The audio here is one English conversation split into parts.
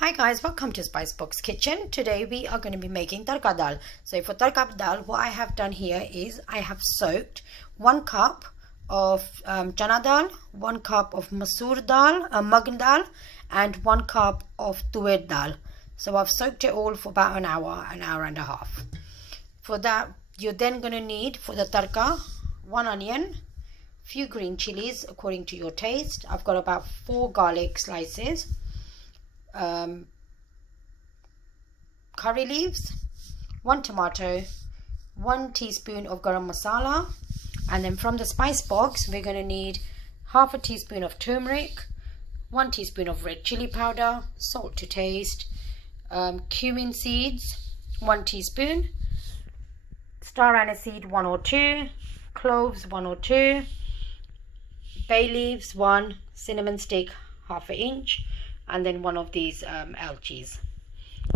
Hi guys, welcome to Spicebox Kitchen. Today we are going to be making tarka dal. So for tarka dal, what I have done here is I have soaked 1 cup of chana dal, 1 cup of masoor dal, mung dal, and 1 cup of tuer dal. So I've soaked it all for about an hour and a half. For that, you're then going to need for the tarka 1 onion, few green chilies according to your taste. I've got about 4 garlic slices. Curry leaves, 1 tomato, 1 teaspoon of garam masala, and then from the spice box we're going to need half a teaspoon of turmeric, 1 teaspoon of red chili powder, salt to taste, cumin seeds 1 teaspoon, star anise seed 1 or 2, cloves 1 or 2, bay leaves 1, cinnamon stick half an inch, and then 1 of these algaes.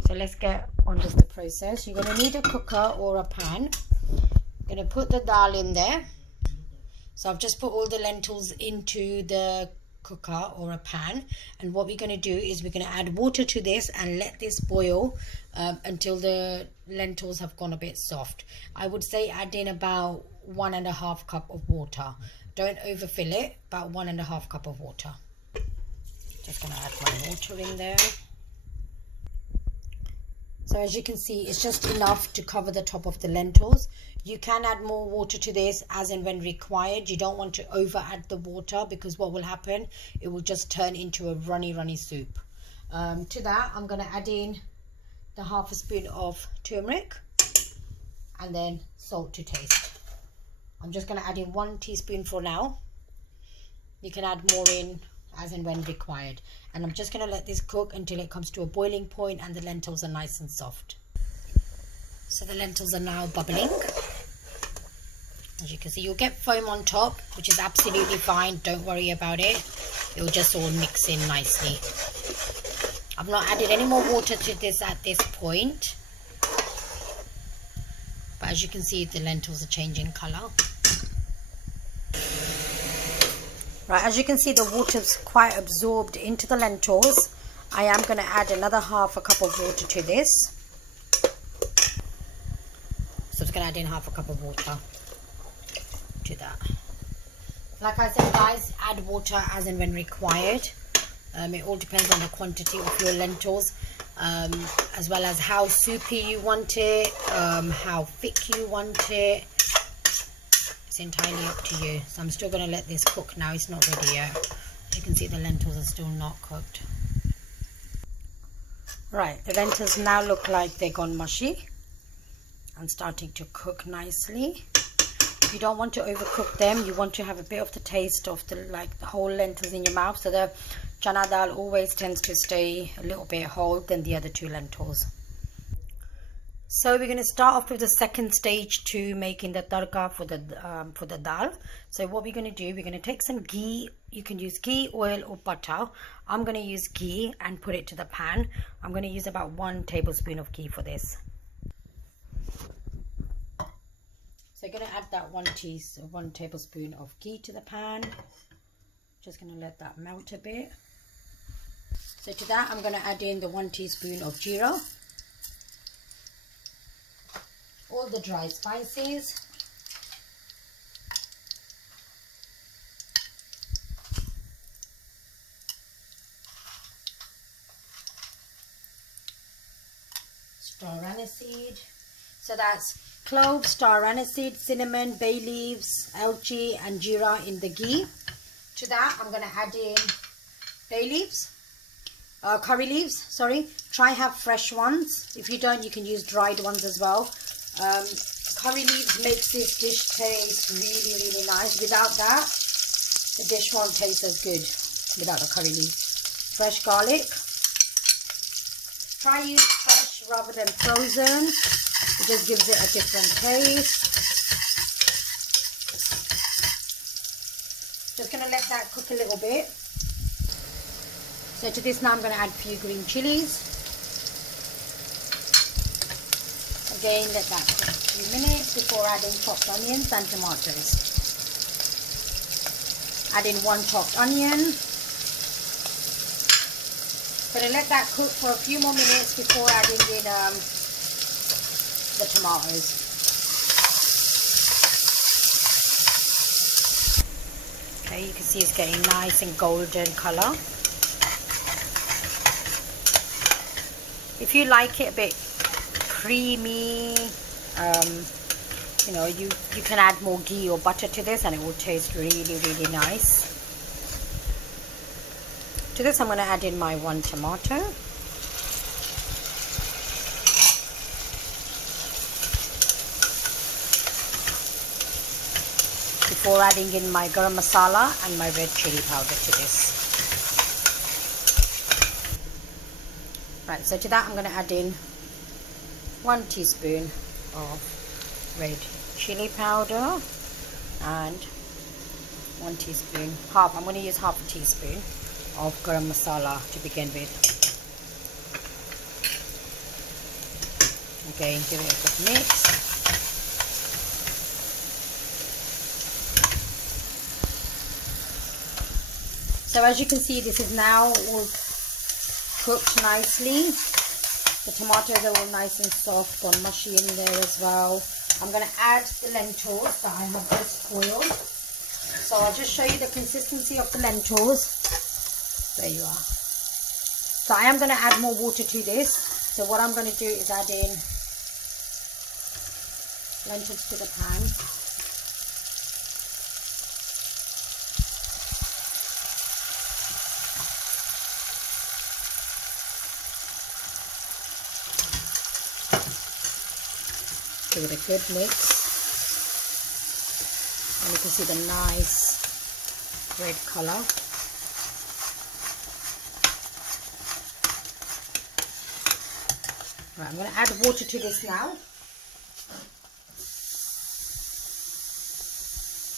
So let's get on with the process. You're going to need a cooker or a pan. I'm going to put the dal in there. So I've just put all the lentils into the cooker or a pan, and what we're going to do is we're going to add water to this and let this boil until the lentils have gone a bit soft. I would say add in about 1.5 cup of water. Don't overfill it, about 1.5 cup of water. Just going to add my water in there. So as you can see, it's just enough to cover the top of the lentils. You can add more water to this as and when required. You don't want to over add the water, because what will happen, it will just turn into a runny soup. To that, I'm going to add in the half a spoon of turmeric and then salt to taste. I'm just going to add in 1 teaspoon for now. You can add more in as and when required, and I'm just going to let this cook until it comes to a boiling point and the lentils are nice and soft. So the lentils are now bubbling. As you can see, you'll get foam on top, which is absolutely fine. Don't worry about it. It will just all mix in nicely. I've not added any more water to this at this point, but as you can see, the lentils are changing colour. Right, as you can see, the water's quite absorbed into the lentils. I am going to add another half a cup of water to this. So I'm just going to add in half a cup of water to that. Like I said, guys, add water as and when required. It all depends on the quantity of your lentils, as well as how soupy you want it, how thick you want it. It's entirely up to you. So I'm still going to let this cook now. It's not ready yet. As you can see, the lentils are still not cooked. Right, the lentils now look like they're gone mushy and starting to cook nicely. You don't want to overcook them. You want to have a bit of the taste of the whole lentils in your mouth. So the chana dal always tends to stay a little bit whole than the other 2 lentils. So we're going to start off with the second stage to making the tarka for the dal. So what we're going to do, we're going to take some ghee. You can use ghee, oil or butter. I'm going to use ghee and put it to the pan. I'm going to use about 1 tablespoon of ghee for this. So I'm going to add that 1 tablespoon of ghee to the pan. Just going to let that melt a bit. So to that, I'm going to add in the 1 teaspoon of jeera. All the dry spices, star anise seed. So that's cloves, star anise seed, cinnamon, bay leaves, algae and jeera in the ghee. To that, I'm going to add in bay leaves, curry leaves, sorry. Try have fresh ones. If you don't, you can use dried ones as well. Curry leaves makes this dish taste really nice. Without that, the dish won't taste as good without the curry leaves. Fresh garlic. Try use fresh rather than frozen. It just gives it a different taste. Just going to let that cook a little bit. So to this now I'm going to add a few green chilies. Again, let that cook a few minutes before adding chopped onions and tomatoes. Add in 1 chopped onion, Gonna let that cook for a few more minutes before adding in the tomatoes. Okay, you can see it's getting nice and golden colour. If you like it a bit creamy, you know, you can add more ghee or butter to this and it will taste really, really nice. To this I'm going to add in my 1 tomato. Before adding in my garam masala and my red chili powder to this. Right, so to that I'm going to add in 1 teaspoon of red chili powder and 1 teaspoon, I'm going to use half a teaspoon of garam masala to begin with. Again, give it a good mix. So as you can see, this is now all cooked nicely. The tomatoes are all nice and soft or mushy in there as well. I'm going to add the lentils that I have just boiled. So I'll just show you the consistency of the lentils. There you are. So I am going to add more water to this. So what I'm going to do is add in lentils to the pan. Give it a good mix, and you can see the nice red color. Right, I'm going to add water to this now.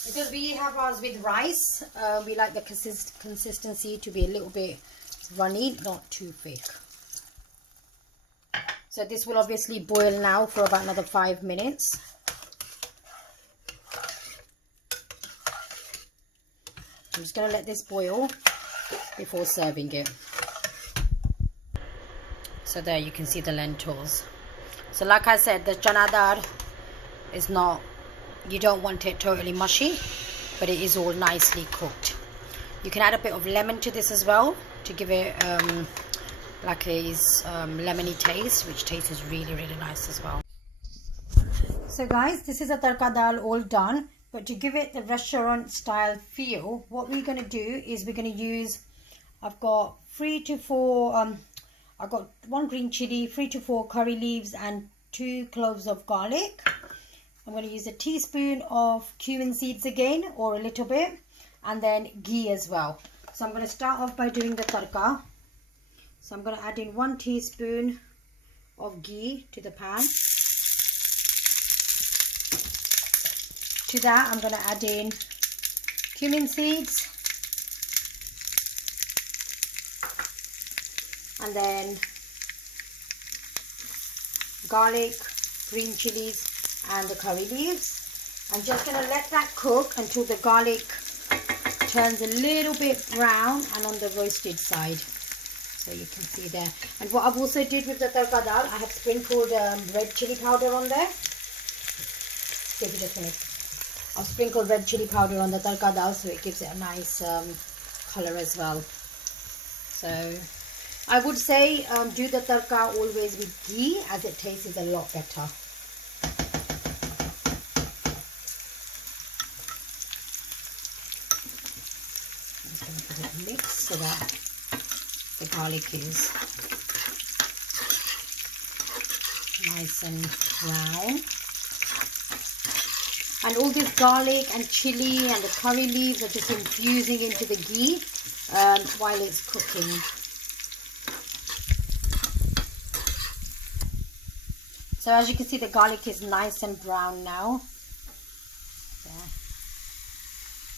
Because we have ours with rice, we like the consistency to be a little bit runny, not too thick. So this will obviously boil now for about another 5 minutes. I'm just going to let this boil before serving it. So there you can see the lentils. So like I said, the chana dal is not, you don't want it totally mushy, but it is all nicely cooked. You can add a bit of lemon to this as well to give it like a lemony taste, which tastes really, really nice as well. So guys, this is a tarka dal all done, but to give it the restaurant style feel, what we're going to do is we're going to use, I've got 3 to 4 I've got 1 green chili, 3 to 4 curry leaves and 2 cloves of garlic. I'm going to use a teaspoon of cumin seeds again, or a little bit, and then ghee as well. So I'm going to start off by doing the tarka. So I'm going to add in 1 teaspoon of ghee to the pan. To that I'm going to add in cumin seeds, and then garlic, green chilies and the curry leaves. I'm just going to let that cook until the garlic turns a little bit brown and on the roasted side. So you can see there. And what I've also did with the tarka dal, I have sprinkled red chili powder on there. Give it just a minute. I've sprinkled red chili powder on the tarka dal, so it gives it a nice colour as well. So I would say do the tarka always with ghee, as it tastes a lot better. I'm just going to give it a mix so that the garlic is nice and brown. And all this garlic and chili and the curry leaves are just infusing into the ghee while it's cooking. So as you can see, the garlic is nice and brown now. There.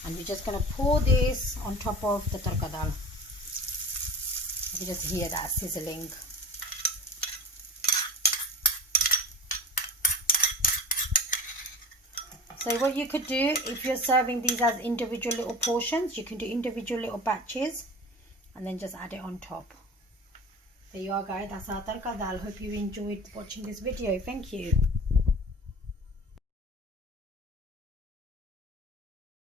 And we're just going to pour this on top of the tarka dal. You can just hear that sizzling. So what you could do, if you're serving these as individual little portions, you can do individual little batches and then just add it on top. There you are, guys. That's our tarka dal. Hope you enjoyed watching this video. Thank you.